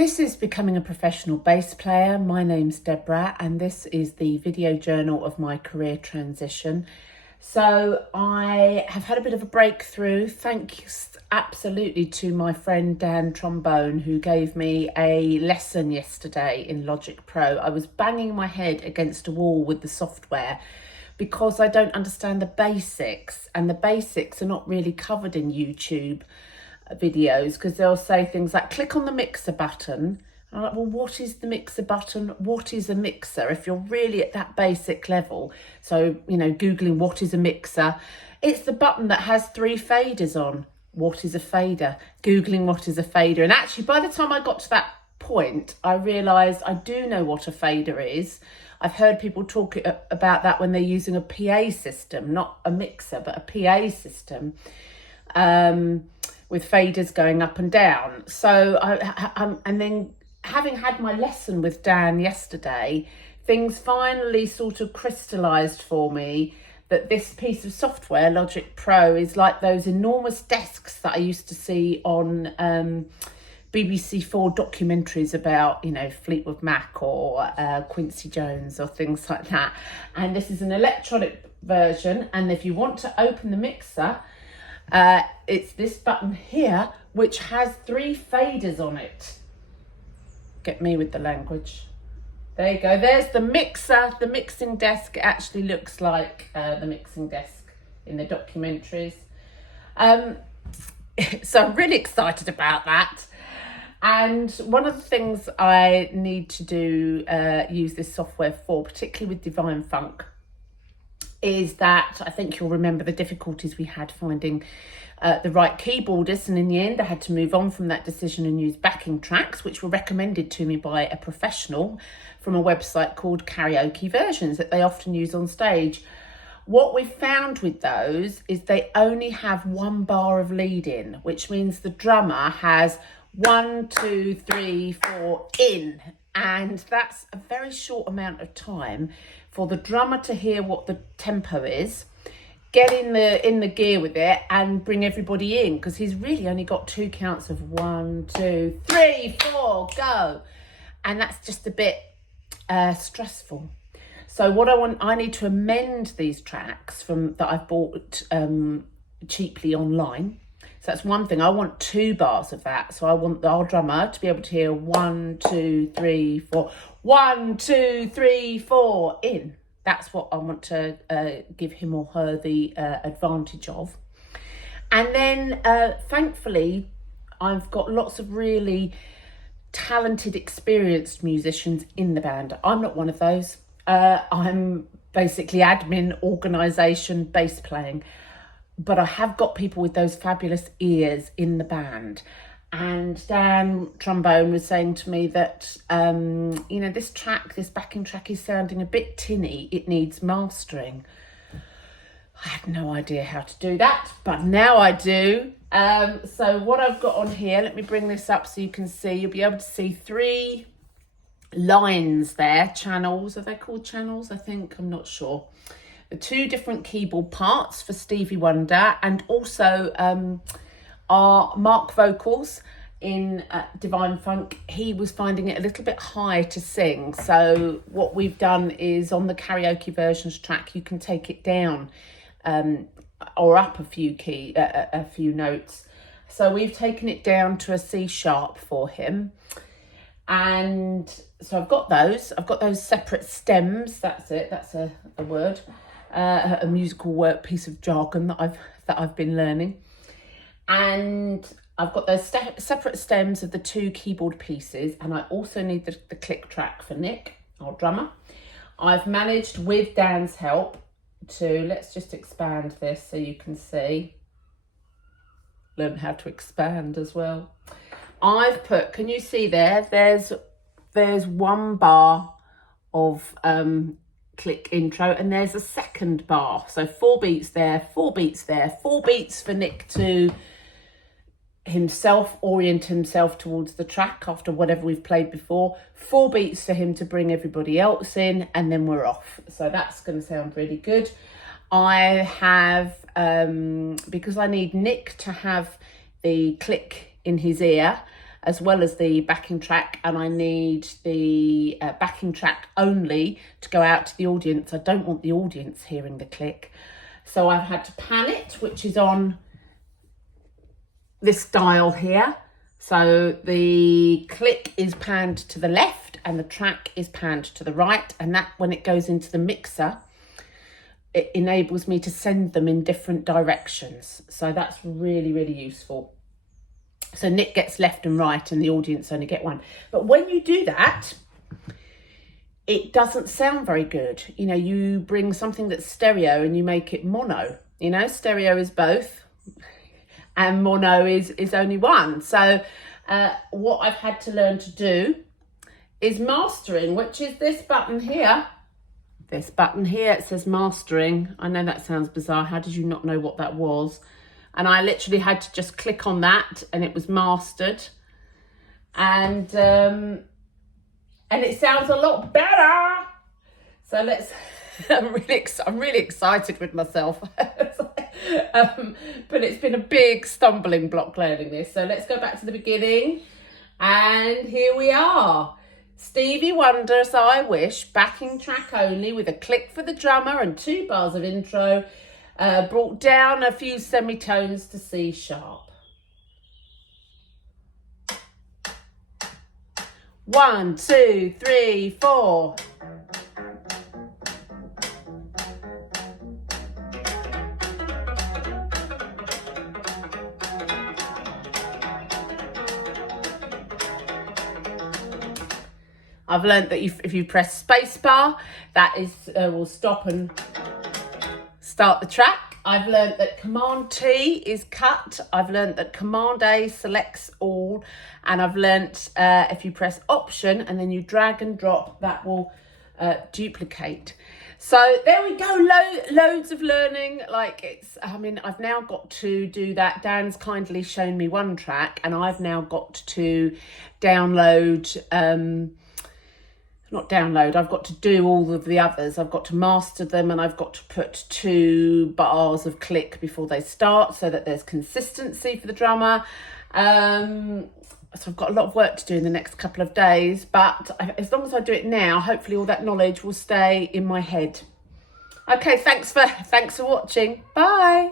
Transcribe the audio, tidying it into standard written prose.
This is Becoming a Professional Bass Player. My name's Deborah and this is the video journal of my career transition. So I have had a bit of a breakthrough, thanks absolutely to my friend Dan Trombone, who gave me a lesson yesterday in Logic Pro. I was banging my head against a wall with the software because I don't understand the basics, and the basics are not really covered in YouTube videos, because they'll say things like click on the mixer button. I'm like, well, what is the mixer button? What is a mixer? If you're really at that basic level, so googling what is a mixer, it's the button that has 3 faders on. What is a fader? Googling what is a fader. And actually, by the time I got to that point, I realized I do know what a fader is. I've heard people talk about that when they're using a PA system, not a mixer, but a PA system. With faders going up and down. So and then having had my lesson with Dan yesterday, things finally sort of crystallized for me that this piece of software, Logic Pro, is like those enormous desks that I used to see on BBC4 documentaries about, Fleetwood Mac or Quincy Jones or things like that. And this is an electronic version. And if you want to open the mixer, it's this button here, which has 3 faders on it. Get me with the language. There you go. There's the mixer, the mixing desk. It actually looks like the mixing desk in the documentaries. So I'm really excited about that. And one of the things I need to do, use this software for, particularly with Divine Funk, is that I think you'll remember the difficulties we had finding the right keyboardist, and in the end I had to move on from that decision and use backing tracks, which were recommended to me by a professional from a website called Karaoke Versions that they often use on stage. What we found with those is they only have 1 bar of lead in, which means the drummer has 1, 2, 3, 4 in, and that's a very short amount of time for the drummer to hear what the tempo is, get in the gear with it, and bring everybody in, because he's really only got 2 counts of 1, 2, 3, 4, go, and that's just a bit stressful. So what I need to amend these tracks that I've bought cheaply online. So that's one thing. I want 2 bars of that. So I want our drummer to be able to hear 1, 2, 3, 4. 1, 2, 3, 4 in. That's what I want to give him or her the advantage of. And then thankfully, I've got lots of really talented, experienced musicians in the band. I'm not one of those. I'm basically admin, organisation, bass playing. But I have got people with those fabulous ears in the band. And Dan Trombone was saying to me that, this backing track is sounding a bit tinny. It needs mastering. I had no idea how to do that, but now I do. So what I've got on here, let me bring this up so you can see. You'll be able to see 3 lines there, channels. Are they called channels? I think, I'm not sure. The 2 different keyboard parts for Stevie Wonder, and also our Mark vocals in Divine Funk. He was finding it a little bit high to sing. So what we've done is on the Karaoke Versions track, you can take it down or up a few notes. So we've taken it down to a C sharp for him. And so I've got those separate stems. That's it. That's a word. A musical work piece of jargon that I've been learning, and I've got those separate stems of the 2 keyboard pieces, and I also need the click track for Nick, our drummer. I've managed, with Dan's help, to let's just expand this so you can see, learn how to expand as well. I've put, can you see there's 1 bar of click intro, and there's a 2nd bar, so 4 beats there, 4 beats there, 4 beats for Nick to orient himself towards the track after whatever we've played before, 4 beats for him to bring everybody else in, and then we're off. So that's going to sound really good. I have because I need Nick to have the click in his ear, as well as the backing track, and I need the backing track only to go out to the audience. I don't want the audience hearing the click. So I've had to pan it, which is on this dial here. So the click is panned to the left and the track is panned to the right, and that, when it goes into the mixer, it enables me to send them in different directions. So that's really, really useful. So Nick gets left and right and the audience only get one. But when you do that, it doesn't sound very good. You know, you bring something that's stereo and you make it mono. You know, stereo is both and mono is only one. So what I've had to learn to do is mastering, which is this button here. This button here, it says mastering. I know that sounds bizarre. How did you not know what that was? And I literally had to just click on that and it was mastered. And it sounds a lot better. So let's, I'm really excited with myself. But it's been a big stumbling block learning this. So let's go back to the beginning. And here we are. Stevie Wonder's I Wish, backing track only, with a click for the drummer and 2 bars of intro, brought down a few semitones to C sharp. 1, 2, 3, 4. I've learned that if you press spacebar, that is will stop and start the track. I've learned that Command T is cut. I've learned that Command A selects all. And I've learned if you press Option and then you drag and drop, that will duplicate. So there we go, loads of learning. Like it's, I mean, I've now got to do that. Dan's kindly shown me one track and I've now got to download, I've got to do all of the others. I've got to master them and I've got to put 2 bars of click before they start so that there's consistency for the drummer. So I've got a lot of work to do in the next couple of days, but as long as I do it now, hopefully all that knowledge will stay in my head. Okay, thanks for watching. Bye.